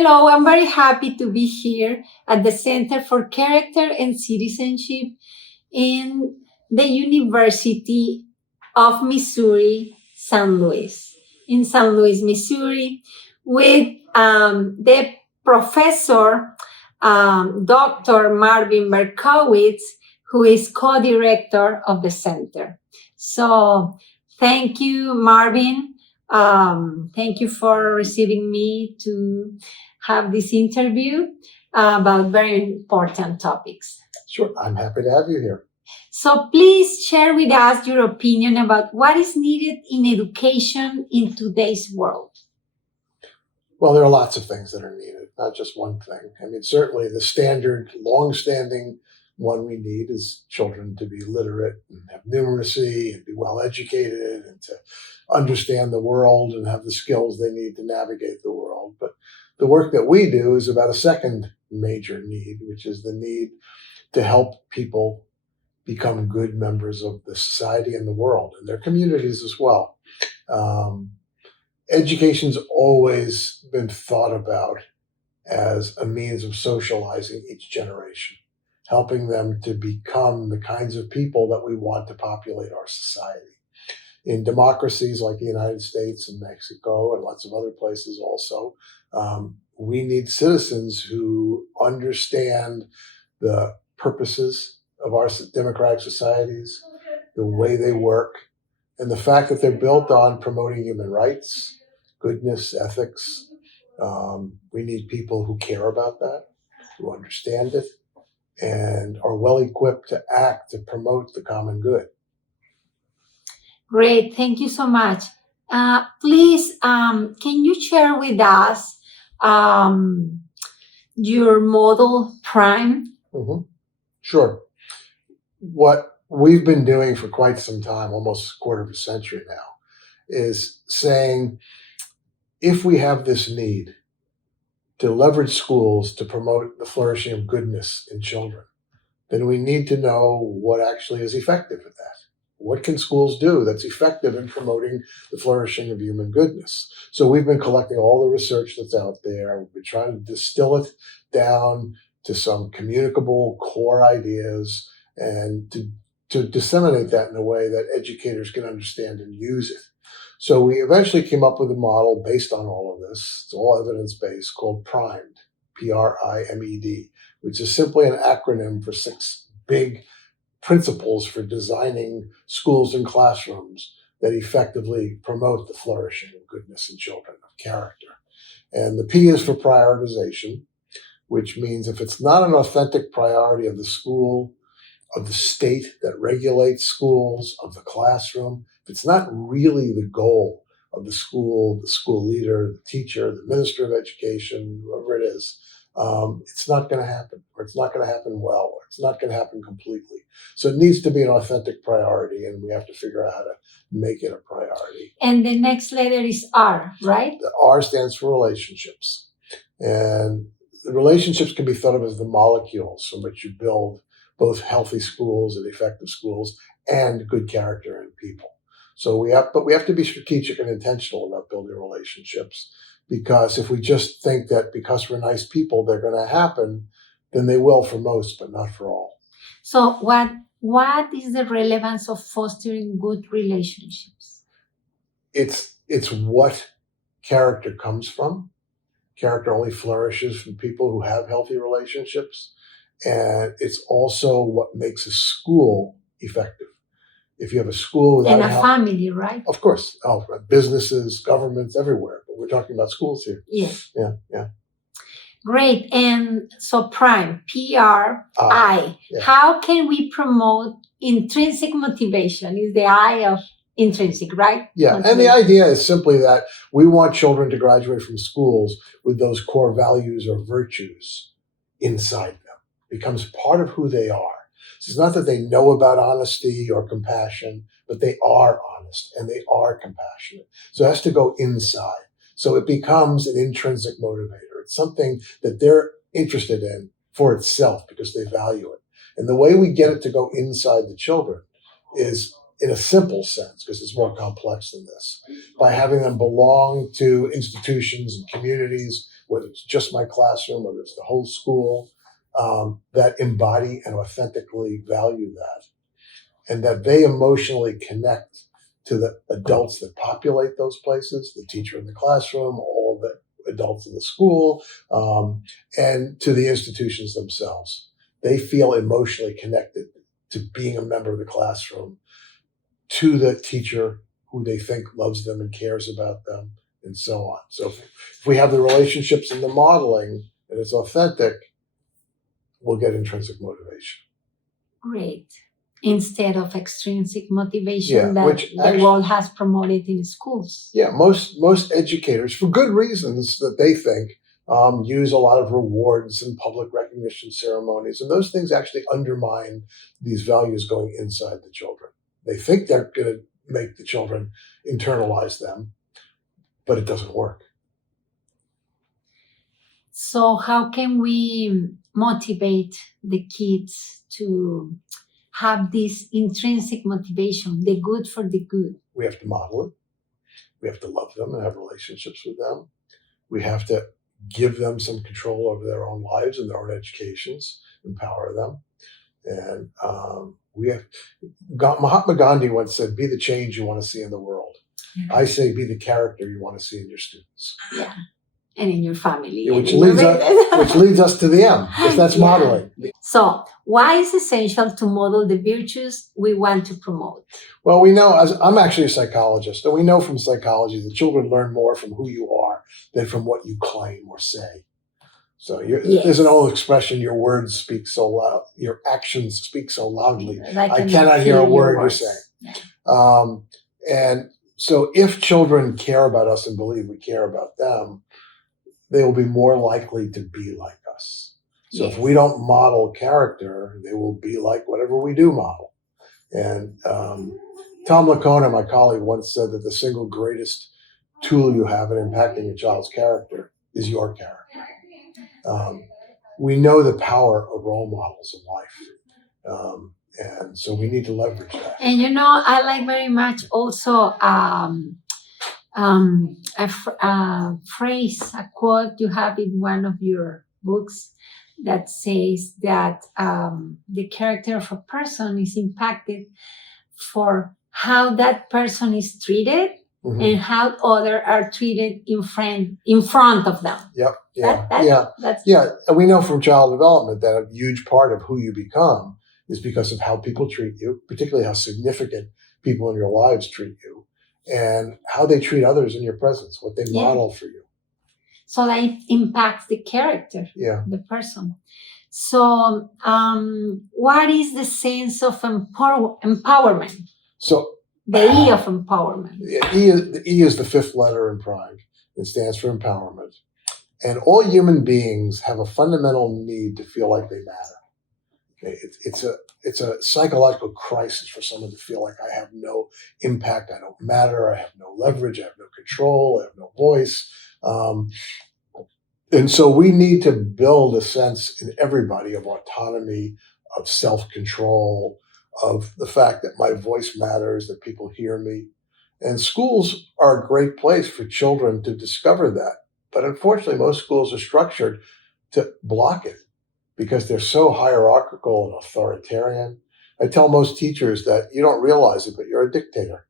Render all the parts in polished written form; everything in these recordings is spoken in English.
Hello, I'm very happy to be here at the Center for Character and Citizenship in the University of Missouri, in St. Louis, Missouri, with the professor, Dr. Marvin Berkowitz, who is co-director of the center. So thank you, Marvin. Thank you for receiving me to have this interview about very important topics. Sure, I'm happy to have you here. So please share with us your opinion about what is needed in education in today's world. Well, there are lots of things that are needed, not just one thing. I mean, certainly the standard, long-standing one we need is children to be literate and have numeracy and be well educated and to understand the world and have the skills they need to navigate the world. But the work that we do is about a second major need, which is the need to help people become good members of the society and the world and their communities as well. Education's always been thought about as a means of socializing each generation, helping them to become the kinds of people that we want to populate our society. In democracies like the United States and Mexico and lots of other places also, we need citizens who understand the purposes of our democratic societies, the way they work, and the fact that they're built on promoting human rights, goodness, ethics. We need people who care about that, who understand it, and are well equipped to act to promote the common good. Great, thank you so much. Please, can you share with us your model Prime? Mm-hmm. Sure. What we've been doing for quite some time, almost a quarter of a century now, is saying if we have this need to leverage schools to promote the flourishing of goodness in children, then we need to know what actually is effective at that. What can schools do that's effective in promoting the flourishing of human goodness? So we've been collecting all the research that's out there. We've been trying to distill it down to some communicable core ideas and to disseminate that in a way that educators can understand and use it. So we eventually came up with a model based on all of this. It's all evidence-based, called PRIMED, P-R-I-M-E-D, which is simply an acronym for 6 big principles for designing schools and classrooms that effectively promote the flourishing of goodness in children, of character. And the P is for prioritization, which means if it's not an authentic priority of the school, of the state that regulates schools, of the classroom, if it's not really the goal of the school leader, the teacher, the minister of education, whoever it is, it's not going to happen, or it's not going to happen well, or it's not going to happen completely. So it needs to be an authentic priority, and we have to figure out how to make it a priority. And the next letter is R, right? The R stands for relationships. And the relationships can be thought of as the molecules from which you build both healthy schools and effective schools and good character in people. So we have to be strategic and intentional about building relationships, because if we just think that because we're nice people, they're going to happen, then they will for most, but not for all. So what is the relevance of fostering good relationships? It's what character comes from. Character only flourishes from people who have healthy relationships. And it's also what makes a school effective. If you have a school without and a family, right? Of course. Businesses, governments, everywhere. But we're talking about schools here. Yes. Yeah. Great. And so Prime, P-R-I. Yeah. How can we promote intrinsic motivation? Is the I of intrinsic, right? Yeah. Motivation. And the idea is simply that we want children to graduate from schools with those core values or virtues inside them. It becomes part of who they are. So it's not that they know about honesty or compassion, but they are honest and they are compassionate. So it has to go inside. So it becomes an intrinsic motivator. It's something that they're interested in for itself because they value it. And the way we get it to go inside the children is in a simple sense, because it's more complex than this, by having them belong to institutions and communities, whether it's just my classroom, whether it's the whole school, that embody and authentically value that, and that they emotionally connect to the adults that populate those places, the teacher in the classroom, all the adults in the school, and to the institutions themselves. They feel emotionally connected to being a member of the classroom, to the teacher who they think loves them and cares about them, and so on. So if we have the relationships and the modeling and it's authentic, we'll get intrinsic motivation. Great. Instead of extrinsic motivation Yeah, that which the actually- world has promoted in schools. Yeah, most educators, for good reasons that they think, use a lot of rewards and public recognition ceremonies, and those things actually undermine these values going inside the children. They think they're going to make the children internalize them, but it doesn't work. So how can we motivate the kids to have this intrinsic motivation, the good for the good? We have to model it. We have to love them and have relationships with them. We have to give them some control over their own lives and their own educations, empower them. And Mahatma Gandhi once said, be the change you want to see in the world. I say, be the character you want to see in your students. Yeah. And in your family. Yeah, which leads us to the M, because that's Yeah. modeling. So why is it essential to model the virtues we want to promote? Well, we know, I'm actually a psychologist, and we know from psychology that children learn more from who you are than from what you claim or say. So Yes. There's an old expression, your words speak so loud, your actions speak so loudly. I cannot hear a word you're saying. Yeah. And so if children care about us and believe we care about them, they will be more likely to be like us. So Yes. if we don't model character, they will be like whatever we do model. And Tom Lacona, my colleague, once said that the single greatest tool you have in impacting a child's character is your character. We know the power of role models in life. And so we need to leverage that. And I like very much also a phrase, a quote you have in one of your books that says that the character of a person is impacted for how that person is treated and how others are treated in front of them. Yep. That's And we know from child development that a huge part of who you become is because of how people treat you, particularly how significant people in your lives treat you, and how they treat others in your presence, what they model for you. So that impacts the character, the person. So what is the sense of empowerment? So the E of empowerment. The E is the fifth letter in Pride. It stands for empowerment. And all human beings have a fundamental need to feel like they matter. Okay? It's a psychological crisis for someone to feel like I have no impact, I don't matter, I have no leverage, I have no control, I have no voice. And so we need to build a sense in everybody of autonomy, of self-control, of the fact that my voice matters, that people hear me. And schools are a great place for children to discover that. But unfortunately, most schools are structured to block it because they're so hierarchical and authoritarian. I tell most teachers that you don't realize it, but you're a dictator.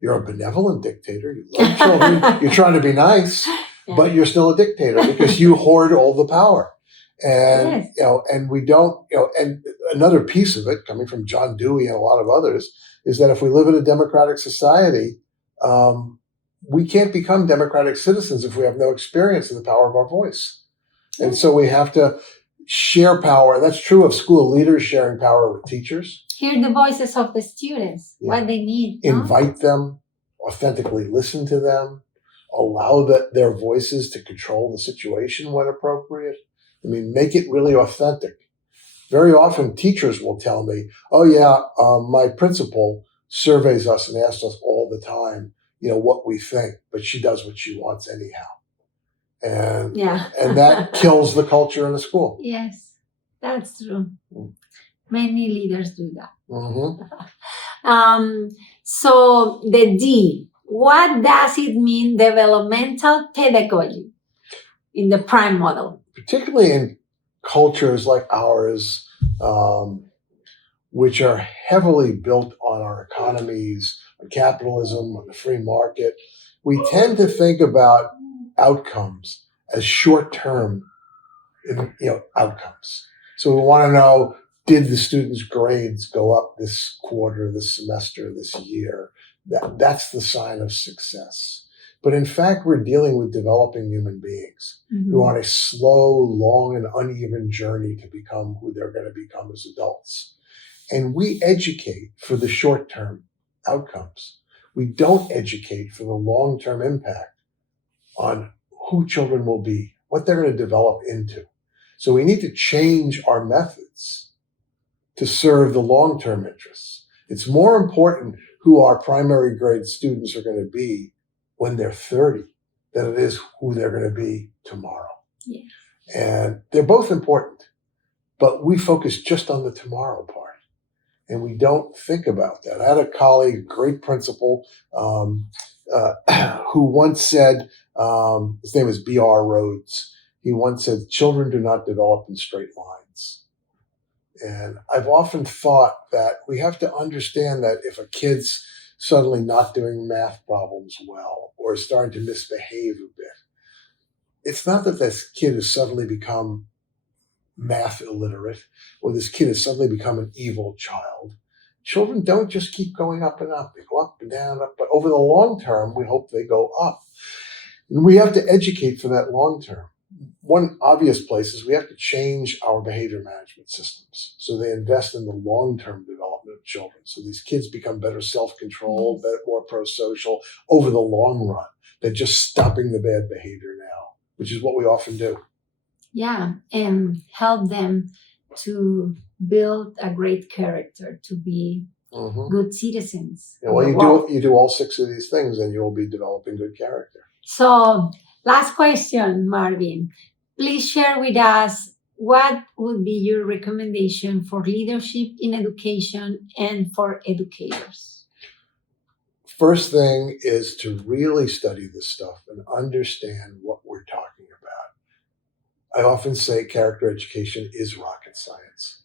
You're a benevolent dictator. You love children. You're trying to be nice, but you're still a dictator because you hoard all the power. And, and we don't, and another piece of it coming from John Dewey and a lot of others is that if we live in a democratic society, we can't become democratic citizens if we have no experience of the power of our voice. And so we have to share power. That's true of school leaders sharing power with teachers. Hear the voices of the students, what they need. Invite them, authentically listen to them, allow their voices to control the situation when appropriate. I mean, make it really authentic. Very often teachers will tell me, my principal surveys us and asks us all the time, what we think, but she does what she wants anyhow. And that kills the culture in a school. Yes, that's true. Many leaders do that. So the D, what does it mean, developmental pedagogy, in the prime model? Particularly in cultures like ours, which are heavily built on our economies, on capitalism, on the free market, we tend to think about outcomes as short-term, outcomes. So we want to know, did the students' grades go up this quarter, this semester, this year? That's the sign of success. But in fact, we're dealing with developing human beings who are on a slow, long, and uneven journey to become who they're going to become as adults. And we educate for the short-term outcomes. We don't educate for the long-term impact on who children will be, what they're going to develop into. So we need to change our methods to serve the long-term interests. It's more important who our primary grade students are going to be when they're 30 than it is who they're going to be tomorrow. Yes. And they're both important, but we focus just on the tomorrow part. And we don't think about that. I had a colleague, great principal, who once said, his name is B.R. Rhodes, he once said, children do not develop in straight lines. And I've often thought that we have to understand that if a kid's suddenly not doing math problems well or is starting to misbehave a bit, it's not that this kid has suddenly become math illiterate or this kid has suddenly become an evil child. Children don't just keep going up and up. They go up and down, up, but over the long term, we hope they go up. And we have to educate for that long term. One obvious place is we have to change our behavior management systems so they invest in the long-term development of children. So these kids become better self-controlled, better, more pro-social over the long run than just stopping the bad behavior now, which is what we often do. Yeah, and help them to build a great character, to be good citizens. Yeah, well, you do all 6 of these things and you'll be developing good character. So, last question, Marvin. Please share with us, what would be your recommendation for leadership in education and for educators? First thing is to really study this stuff and understand what we're talking about. I often say character education is rocket science.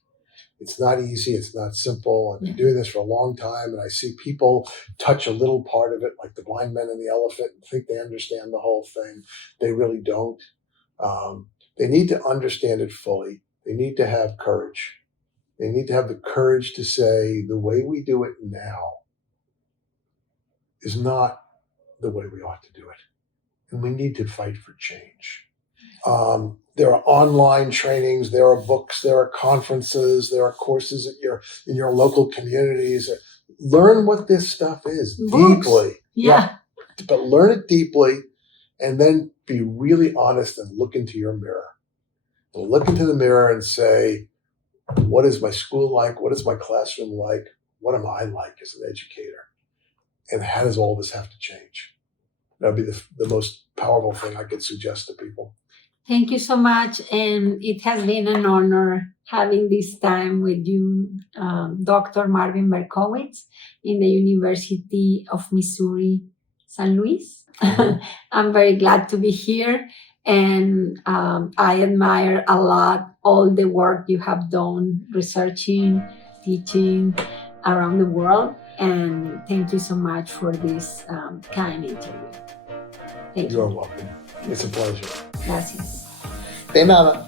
It's not easy. It's not simple. I've been doing this for a long time, and I see people touch a little part of it, like the blind man and the elephant, and think they understand the whole thing. They really don't. They need to understand it fully. They need to have courage. They need to have the courage to say the way we do it now is not the way we ought to do it. And we need to fight for change. There are online trainings, there are books, there are conferences, there are courses in your local communities. Learn what this stuff is deeply. Yeah. But learn it deeply and then be really honest and look into your mirror. And look into the mirror and say, what is my school like? What is my classroom like? What am I like as an educator? And how does all this have to change? That would be the most powerful thing I could suggest to people. Thank you so much. And it has been an honor having this time with you, Dr. Marvin Berkowitz in the University of Missouri, St. Louis. I'm very glad to be here. And I admire a lot all the work you have done researching, teaching around the world. And thank you so much for this kind interview. Thank you. You're welcome. It's a pleasure. Gracias. De nada.